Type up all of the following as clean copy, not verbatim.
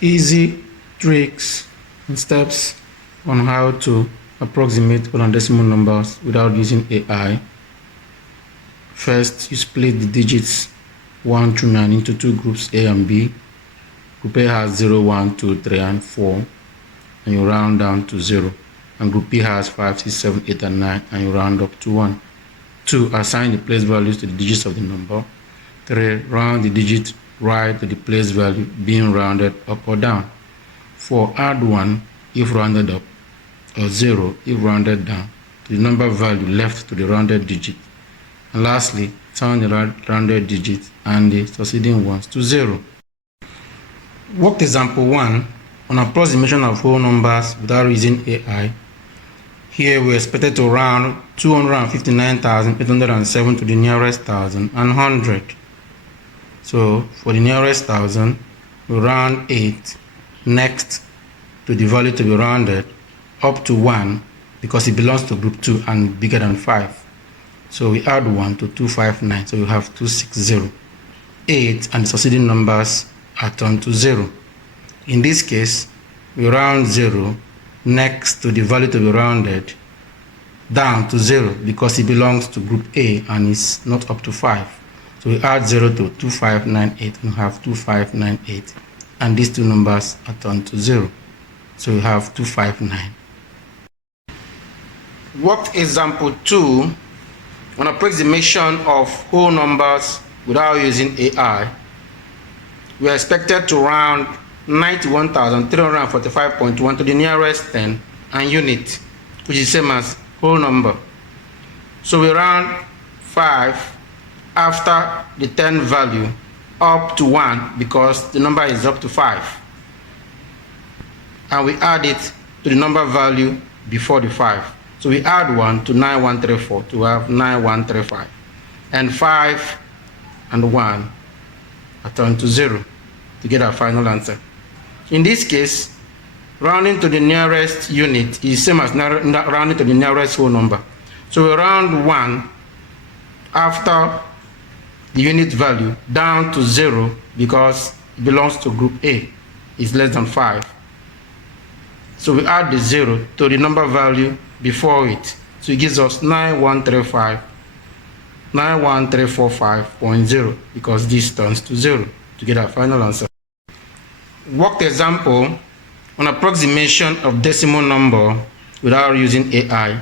Easy tricks and steps on how to approximate whole and decimal numbers without using AI. First, you split the digits 1 through 9 into two groups, A and B. Group A has 0, 1, 2, 3, and 4, and you round down to 0. And group B has 5, 6, 7, 8, and 9, and you round up to 1. 2, assign the place values to the digits of the number. 3, round the digit right to the place value being rounded up or down. 4, add 1 if rounded up, or 0 if rounded down to the number value left to the rounded digit. And lastly, turn the rounded digit and the succeeding ones to 0. Worked example 1 on approximation of whole numbers without using AI. Here we expected to round 259,807 to the nearest thousand and 100. So for the nearest thousand, we round 8 next to the value to be rounded up to 1 because it belongs to group 2 and bigger than 5. So we add 1 to 259, so we have 260. 8 and the succeeding numbers are turned to 0. In this case, we round 0 next to the value to be rounded down to 0 because it belongs to group A and is not up to 5. So we add 0 to 2598 and have 2598, and these two numbers are turned to 0. So we have 259. Worked example 2 on approximation of whole numbers without using AI. We are expected to round 91,345.1 to the nearest 10 and unit, which is same as whole number. So we round 5 after the 10 value up to 1 because the number is up to 5. And we add it to the number value before the 5. So we add 1 to 9134 to have 9135. And 5 and 1 are turned to 0 to get our final answer. In this case, rounding to the nearest unit is same as rounding to the nearest whole number. So we round 1 after the unit value down to 0 because it belongs to group A, is less than 5. So we add the 0 to the number value before it. So it gives us 91345.0 because this turns to 0 to get our final answer. Worked example on approximation of decimal number without using AI.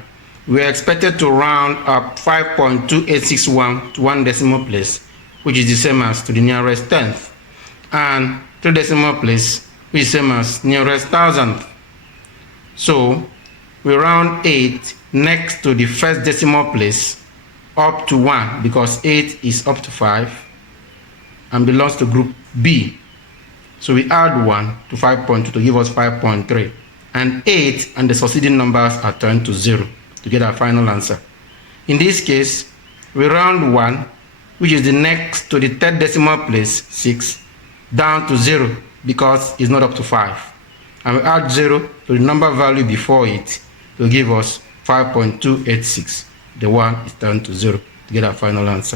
We are expected to round up 5.2861 to one decimal place, which is the same as to the nearest tenth, and 3 decimal place, which is the same as nearest thousandth. So we round 8 next to the first decimal place up to 1 because 8 is up to 5 and belongs to group B. So we add 1 to 5.2 to give us 5.3, and 8 and the succeeding numbers are turned to 0 to get our final answer. In this case, we round 1, which is the next to the third decimal place, 6, down to 0 because it's not up to 5. And we add 0 to the number value before it to give us 5.286. The 1 is turned to 0 to get our final answer.